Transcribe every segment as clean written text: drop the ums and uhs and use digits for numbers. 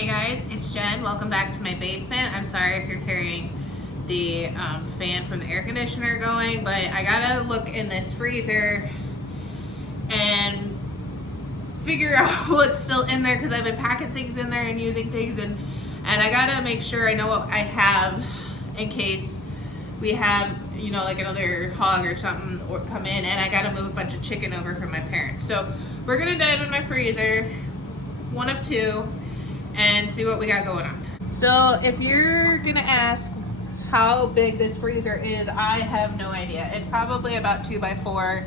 Hey guys, it's Jen. Welcome back to my basement. I'm sorry if you're hearing the fan from the air conditioner going, but I gotta look in this freezer and figure out what's still in there because I've been packing things in there and using things, and I gotta make sure I know what I have in case we have, you know, like another hog or something or come in, and I gotta move a bunch of chicken over from my parents. So we're gonna dive in my freezer, one of two, and see what we got going on. So if you're gonna ask how big this freezer is, I have no idea. It's probably about 2 by 4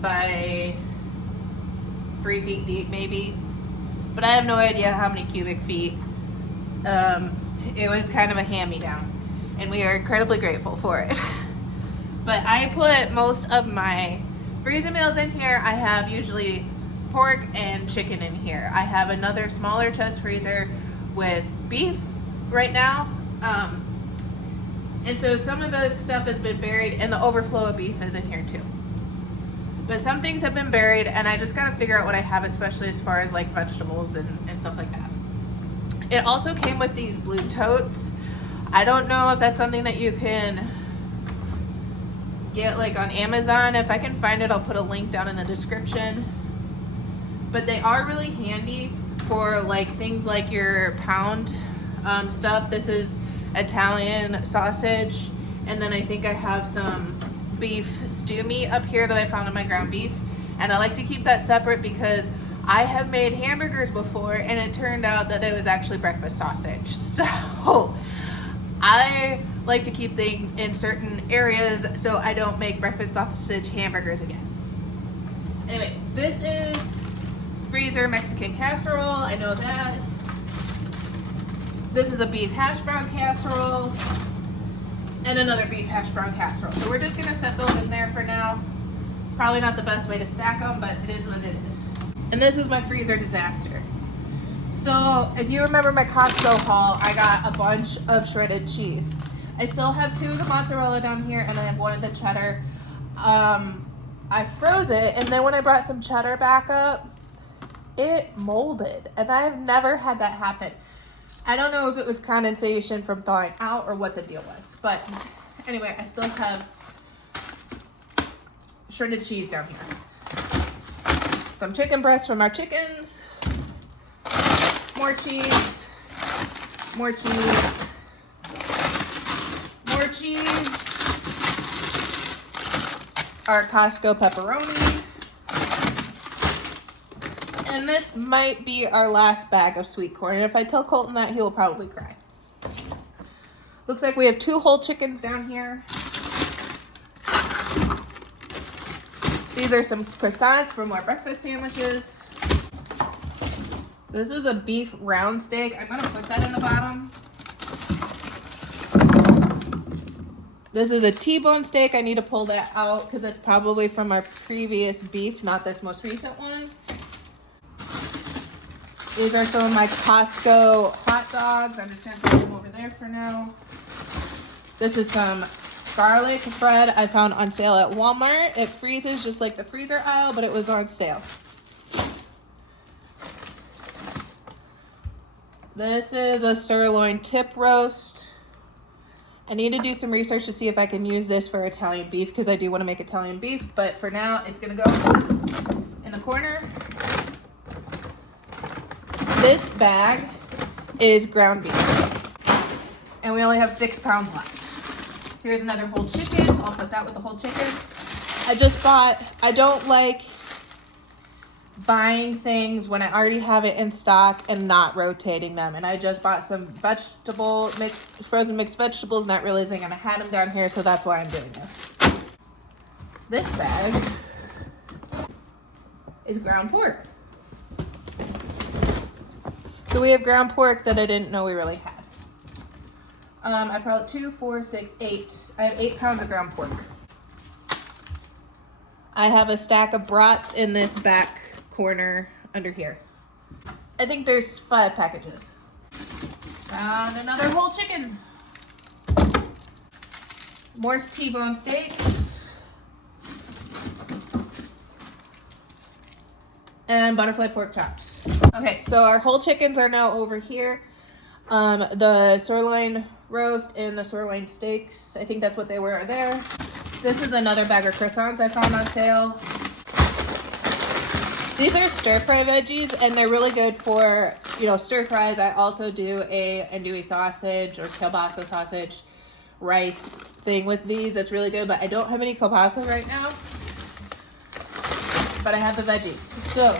by 3 feet deep maybe, but I have no idea how many cubic feet. It was kind of a hand-me-down and we are incredibly grateful for it. But I put most of my freezer meals in here. I have usually pork and chicken in here. I have another smaller chest freezer with beef right now. And so some of the stuff has been buried and the overflow of beef is in here too. But some things have been buried and I just gotta figure out what I have, especially as far as like vegetables and stuff like that. It also came with these blue totes. I don't know if that's something that you can get like on Amazon. If I can find it, I'll put a link down in the description. But they are really handy for like things like your pound stuff. This is Italian sausage, and then I think I have some beef stew meat up here that I found in my ground beef, and I like to keep that separate because I have made hamburgers before and it turned out that it was actually breakfast sausage. So I like to keep things in certain areas so I don't make breakfast sausage hamburgers again. Anyway, this is freezer Mexican casserole, I know that. This is a beef hash brown casserole and another beef hash brown casserole. So we're just gonna set those in there for now. Probably not the best way to stack them, but it is what it is. And this is my freezer disaster. So if you remember my Costco haul, I got a bunch of shredded cheese. I still have 2 of the mozzarella down here and I have 1 of the cheddar. I froze it, and then when I brought some cheddar back up, it molded, and I've never had that happen. I don't know if it was condensation from thawing out or what the deal was, but anyway, I still have shredded cheese down here. Some chicken breasts from our chickens, more cheese, more cheese, more cheese, our Costco pepperoni. And this might be our last bag of sweet corn. And if I tell Colton that, he'll probably cry. Looks like we have 2 whole chickens down here. These are some croissants for more breakfast sandwiches. This is a beef round steak. I'm gonna put that in the bottom. This is a T-bone steak. I need to pull that out because it's probably from our previous beef, not this most recent one. These are some of my Costco hot dogs. I'm just gonna put them over there for now. This is some garlic bread I found on sale at Walmart. It freezes just like the freezer aisle, but it was on sale. This is a sirloin tip roast. I need to do some research to see if I can use this for Italian beef because I do want to make Italian beef, but for now it's gonna go in the corner. This bag is ground beef, and we only have 6 pounds left. Here's another whole chicken, so I'll put that with the whole chickens. I don't like buying things when I already have it in stock and not rotating them. And I just bought some frozen mixed vegetables, not realizing I had them down here, so that's why I'm doing this. This bag is ground pork. So we have ground pork that I didn't know we really had. I probably 2, 4, 6, 8. I have 8 pounds of ground pork. I have a stack of brats in this back corner under here. I think there's 5 packages. And another whole chicken. More T-bone steaks. And butterfly pork chops. Okay, so our whole chickens are now over here. The sirloin roast and the sirloin steaks, I think that's what they were there. This is another bag of croissants I found on sale. These are stir fry veggies and they're really good for, you know, stir fries. I also do a andouille sausage or kielbasa sausage rice thing with these. That's really good, but I don't have any kielbasa right now. But I have the veggies. So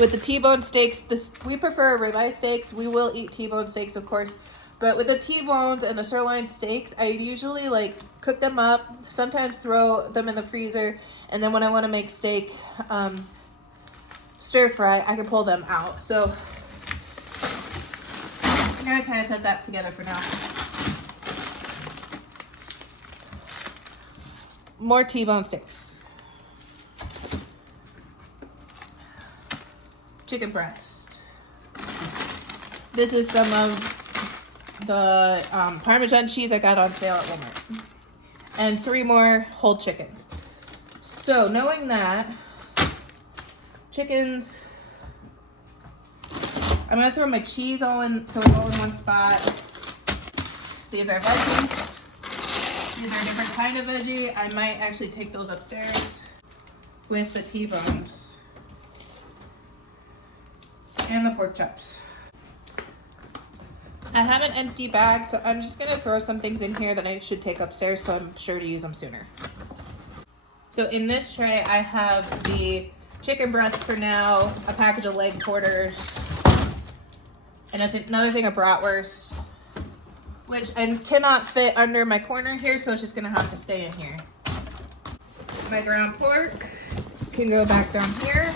with the T-bone steaks, we prefer ribeye steaks. We will eat T-bone steaks, of course. But with the T-bones and the sirloin steaks, I usually like cook them up, sometimes throw them in the freezer, and then when I want to make steak stir fry, I can pull them out. So I'm gonna kind of set that together for now. More T-bone steaks. Chicken breast. This is some of the Parmesan cheese I got on sale at Walmart. And 3 more whole chickens. So knowing that, chickens, I'm gonna throw my cheese all in, so it's all in one spot. These are veggies. These are a different kind of veggie. I might actually take those upstairs with the T-bones and the pork chops. I have an empty bag, so I'm just gonna throw some things in here that I should take upstairs, so I'm sure to use them sooner. So in this tray, I have the chicken breast for now, a package of leg quarters, and another thing of bratwurst, which I cannot fit under my corner here, so it's just gonna have to stay in here. My ground pork can go back down here.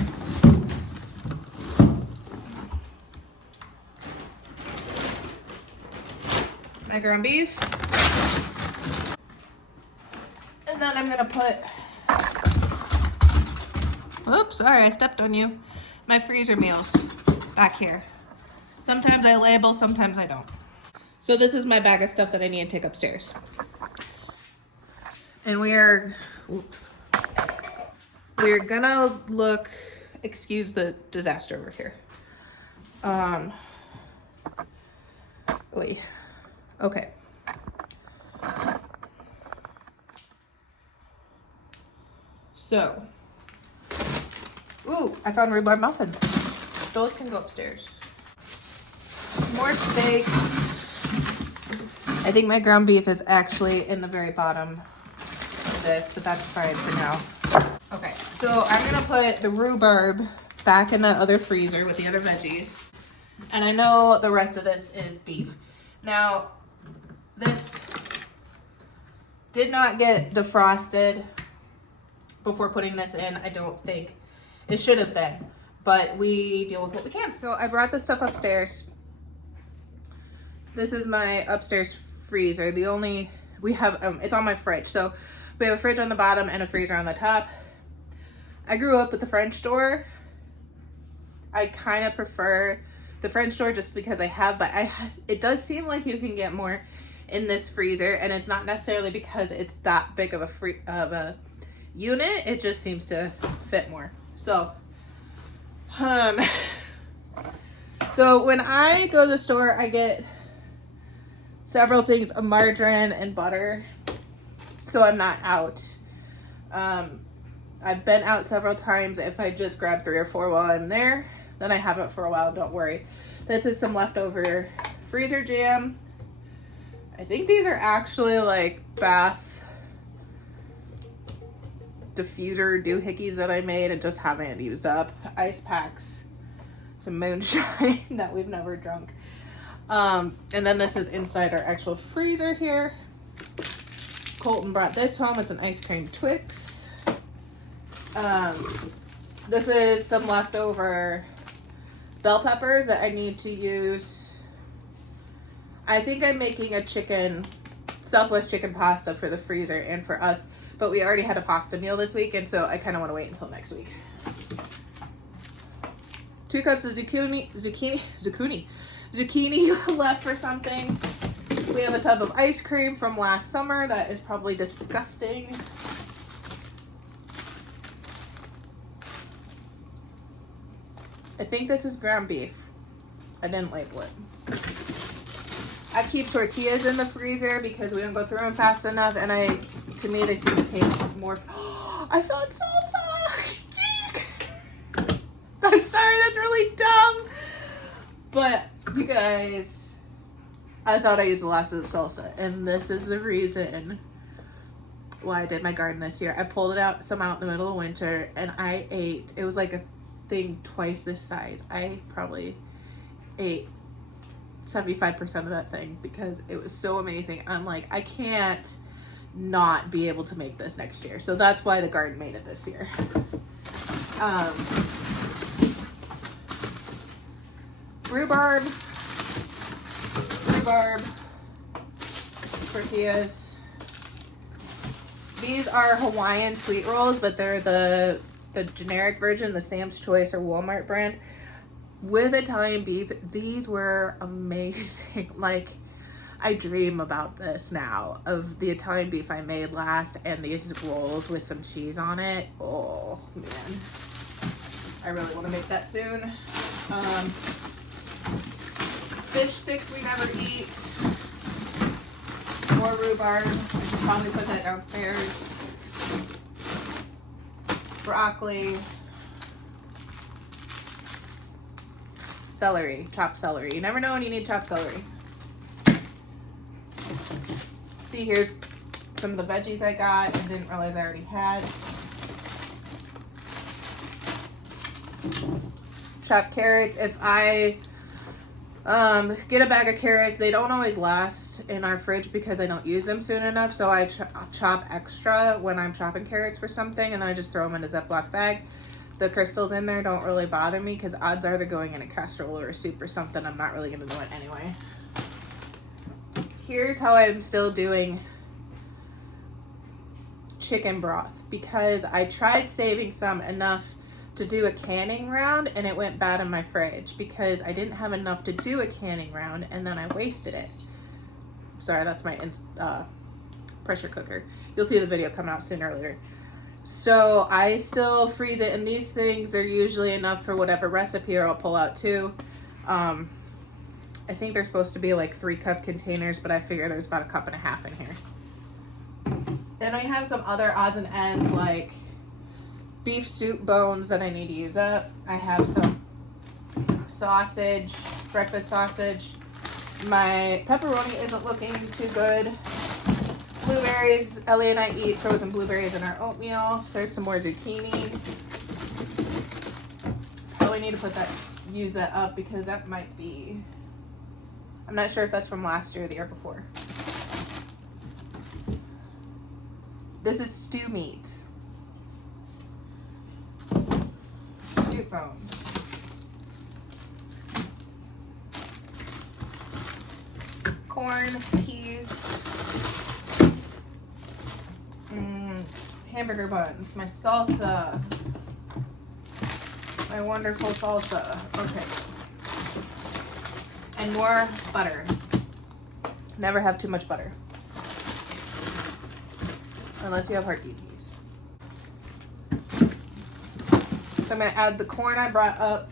My ground beef. And then I'm gonna put, oops, sorry, I stepped on you. My freezer meals back here. Sometimes I label, sometimes I don't. So this is my bag of stuff that I need to take upstairs. And we're gonna look, excuse the disaster over here. Wait. Okay. So, ooh, I found rhubarb muffins. Those can go upstairs. More steak. I think my ground beef is actually in the very bottom of this, but that's fine for now. Okay, so I'm gonna put the rhubarb back in the other freezer with the other veggies. And I know the rest of this is beef. Now, this did not get defrosted before putting this in. I don't think it should have been, but we deal with what we can. So I brought this stuff upstairs. This is my upstairs freezer. We have, it's on my fridge. So we have a fridge on the bottom and a freezer on the top. I grew up with the French door. I kind of prefer the French door just because it does seem like you can get more in this freezer, and it's not necessarily because it's that big of a unit. It just seems to fit more. So so when I go to the store, I get several things of margarine and butter, so I'm not out. I've been out several times. If I just grab 3 or 4 while I'm there, then I have it for a while, don't worry. This is some leftover freezer jam. I think these are actually like bath diffuser doohickeys that I made and just haven't used up. Ice packs, some moonshine that we've never drunk. And then this is inside our actual freezer here. Colton brought this home. It's an ice cream Twix. This is some leftover bell peppers that I need to use. I think I'm making a Southwest chicken pasta for the freezer and for us, but we already had a pasta meal this week, and so I kind of want to wait until next week. 2 cups of zucchini left for something. We have a tub of ice cream from last summer that is probably disgusting. I think this is ground beef. I didn't label it. I keep tortillas in the freezer because we don't go through them fast enough, and to me, they seem to taste more. I found salsa. I'm sorry, that's really dumb. But you guys, I thought I used the last of the salsa, and this is the reason why I did my garden this year. I pulled some out in the middle of winter, and I ate. It was like a thing twice this size. I probably ate 75% of that thing because it was so amazing. I'm like, I can't not be able to make this next year. So that's why the garden made it this year. Rhubarb, tortillas. These are Hawaiian sweet rolls, but they're the generic version, the Sam's Choice or Walmart brand. With Italian beef, these were amazing. Like, I dream about this now, of the Italian beef I made last and these rolls with some cheese on it. Oh, man. I really want to make that soon. Fish sticks we never eat. More rhubarb. I should probably put that downstairs. Broccoli. Celery, chopped celery. You never know when you need chopped celery. See, here's some of the veggies I got and didn't realize I already had. Chopped carrots. If I get a bag of carrots, they don't always last in our fridge because I don't use them soon enough, so I chop extra when I'm chopping carrots for something, and then I just throw them in a Ziploc bag. The crystals in there don't really bother me because odds are they're going in a casserole or a soup or something. I'm not really going to know it anyway. Here's how I'm still doing chicken broth, because I tried saving some enough to do a canning round and it went bad in my fridge because I didn't have enough to do a canning round and then I wasted it. Sorry, that's my pressure cooker. You'll see the video coming out sooner or later. So I still freeze it, and these things are usually enough for whatever recipe, or I'll pull out two. I think they're supposed to be like 3-cup containers, but I figure there's about 1.5 cups in here. Then I have some other odds and ends like beef soup bones that I need to use up. I have some sausage, breakfast sausage. My pepperoni isn't looking too good. Blueberries. Ellie and I eat frozen blueberries in our oatmeal. There's some more zucchini. Probably need to use that up because that might be, I'm not sure if that's from last year or the year before. This is stew meat. Soup bones. Corn, peas. Hamburger buns, my salsa, my wonderful salsa. Okay. And more butter. Never have too much butter. Unless you have heart disease. So I'm going to add the corn I brought up.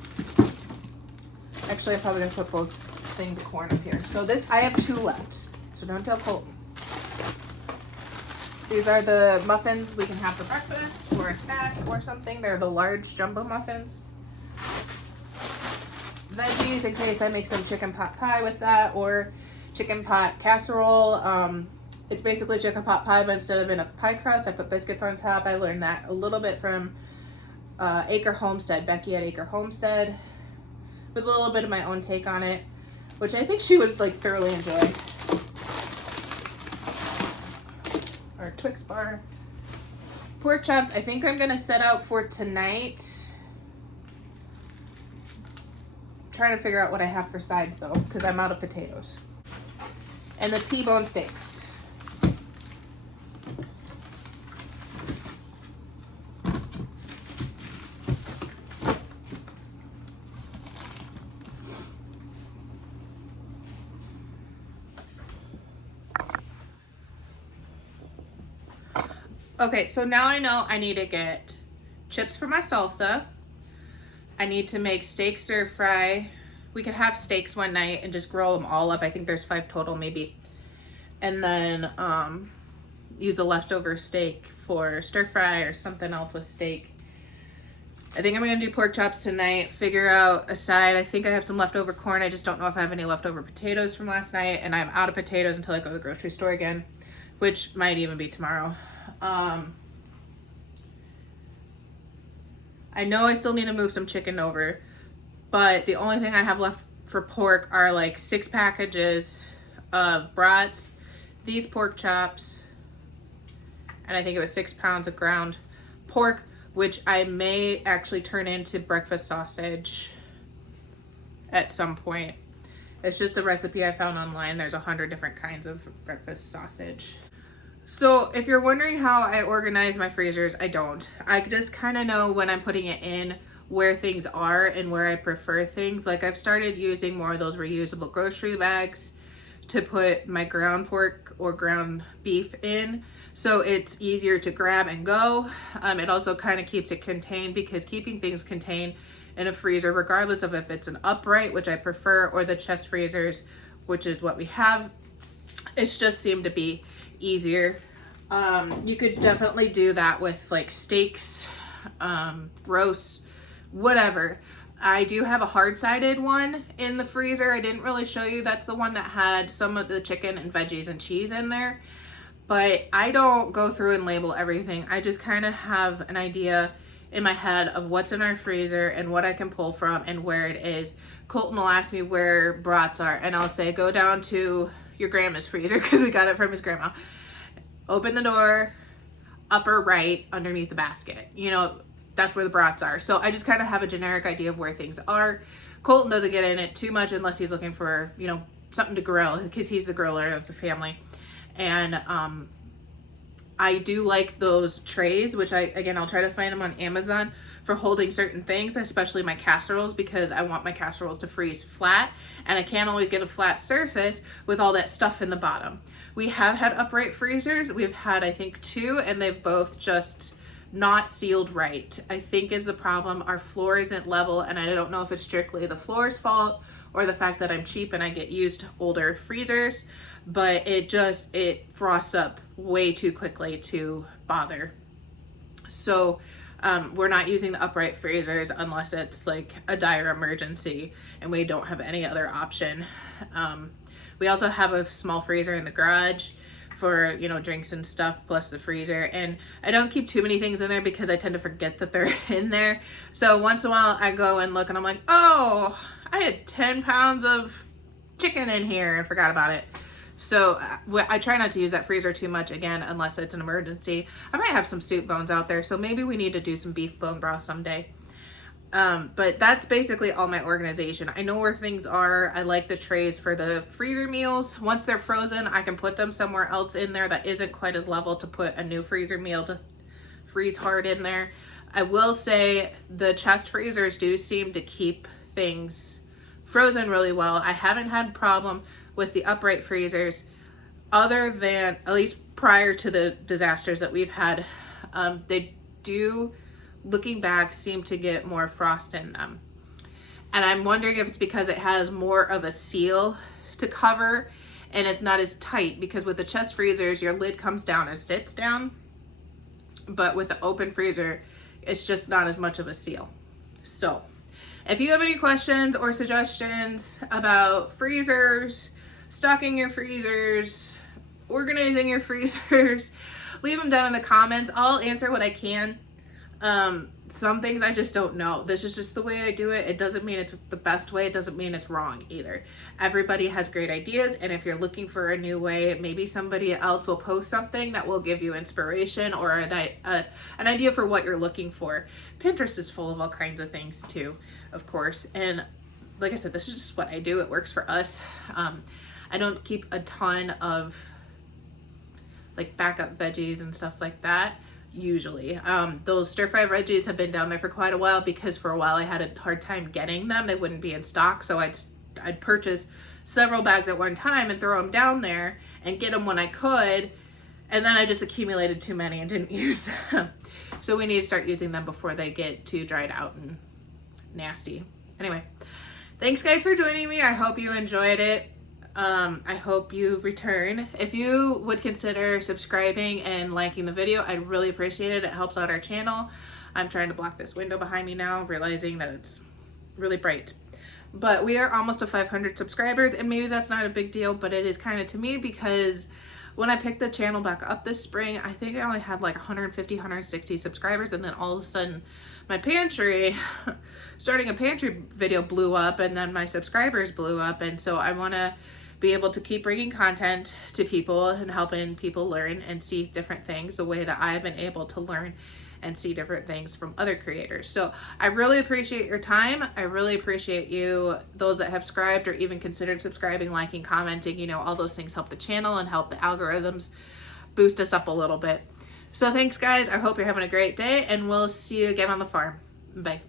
Actually, I'm probably going to put both things of corn up here. So this, I have 2 left. So don't tell Colton. These are the muffins we can have for breakfast or a snack or something. They're the large jumbo muffins. Veggies in case I make some chicken pot pie with that, or chicken pot casserole. It's basically chicken pot pie, but instead of in a pie crust, I put biscuits on top. I learned that a little bit from Acre Homestead, Becky at Acre Homestead, with a little bit of my own take on it, which I think she would like thoroughly enjoy. Our Twix bar. Pork chops, I think I'm going to set out for tonight. I'm trying to figure out what I have for sides though, because I'm out of potatoes. And the T-bone steaks. Okay, so now I know I need to get chips for my salsa, I need to make steak stir fry. We could have steaks one night and just grill them all up. I think there's 5 total maybe. And then use a leftover steak for stir fry or something else with steak. I think I'm gonna do pork chops tonight, figure out a side. I think I have some leftover corn. I just don't know if I have any leftover potatoes from last night, and I'm out of potatoes until I go to the grocery store again, which might even be tomorrow. I know I still need to move some chicken over, but the only thing I have left for pork are like 6 packages of brats, these pork chops, and I think it was 6 pounds of ground pork, which I may actually turn into breakfast sausage at some point. It's just a recipe I found online. There's 100 different kinds of breakfast sausage. So if you're wondering how I organize my freezers, I don't. I just kind of know when I'm putting it in, where things are and where I prefer things. Like I've started using more of those reusable grocery bags to put my ground pork or ground beef in, so it's easier to grab and go. It also kind of keeps it contained, because keeping things contained in a freezer, regardless of if it's an upright, which I prefer, or the chest freezers, which is what we have, it's just seemed to be easier. You could definitely do that with like steaks, roasts, whatever. I do have a hard-sided one in the freezer. I didn't really show you. That's the one that had some of the chicken and veggies and cheese in there. But I don't go through and label everything. I just kind of have an idea in my head of what's in our freezer and what I can pull from and where it is. Colton will ask me where brats are, and I'll say, go down to your grandma's freezer, because we got it from his grandma. Open the door, upper right, underneath the basket. You know, that's where the brats are. So I just kind of have a generic idea of where things are. Colton doesn't get in it too much unless he's looking for, you know, something to grill, because he's the griller of the family. And I do like those trays, which I'll try to find them on Amazon, for holding certain things, especially my casseroles, because I want my casseroles to freeze flat, and I can't always get a flat surface with all that stuff in the bottom. We have had upright freezers. We've had, I think, 2, and they've both just not sealed right, I think, is the problem. Our floor isn't level, and I don't know if it's strictly the floor's fault or the fact that I'm cheap and I get used older freezers, but it frosts up way too quickly to bother. So we're not using the upright freezers unless it's like a dire emergency and we don't have any other option. We also have a small freezer in the garage for, you know, drinks and stuff, plus the freezer. And I don't keep too many things in there because I tend to forget that they're in there. So once in a while I go and look and I'm like, oh, I had 10 pounds of chicken in here and forgot about it. So I try not to use that freezer too much, again, unless it's an emergency. I might have some soup bones out there, so maybe we need to do some beef bone broth someday. But that's basically all my organization. I know where things are. I like the trays for the freezer meals. Once they're frozen, I can put them somewhere else in there that isn't quite as level to put a new freezer meal to freeze hard in there. I will say the chest freezers do seem to keep things frozen really well. I haven't had a problem with the upright freezers, other than, at least prior to the disasters that we've had. They do, looking back, seem to get more frost in them. And I'm wondering if it's because it has more of a seal to cover and it's not as tight, because with the chest freezers, your lid comes down and sits down. But with the open freezer, it's just not as much of a seal. So if you have any questions or suggestions about freezers, stocking your freezers, organizing your freezers, leave them down in the comments. I'll answer what I can. Some things I just don't know. This is just the way I do it. It doesn't mean it's the best way. It doesn't mean it's wrong either. Everybody has great ideas, and if you're looking for a new way, maybe somebody else will post something that will give you inspiration or an idea for what you're looking for. Pinterest is full of all kinds of things too, of course. And like I said, this is just what I do. It works for us. I don't keep a ton of like backup veggies and stuff like that usually. Those stir fry veggies have been down there for quite a while, because for a while I had a hard time getting them. They wouldn't be in stock, so I'd purchase several bags at one time and throw them down there and get them when I could, and then I just accumulated too many and didn't use them. So we need to start using them before they get too dried out and nasty. Anyway, thanks guys for joining me. I hope you enjoyed it. I hope you return. If you would consider subscribing and liking the video, I'd really appreciate it. It helps out our channel. I'm trying to block this window behind me now, realizing that it's really bright. But we are almost to 500 subscribers, and maybe that's not a big deal, but it is kind of to me, because when I picked the channel back up this spring, I think I only had like 150, 160 subscribers, and then all of a sudden my pantry, starting a pantry video blew up, and then my subscribers blew up, and so I want to be able to keep bringing content to people and helping people learn and see different things the way that I've been able to learn and see different things from other creators. So I really appreciate your time. I really appreciate you, those that have subscribed or even considered subscribing, liking, commenting. You know, all those things help the channel and help the algorithms boost us up a little bit. So thanks guys. I hope you're having a great day, and we'll see you again on the farm. Bye.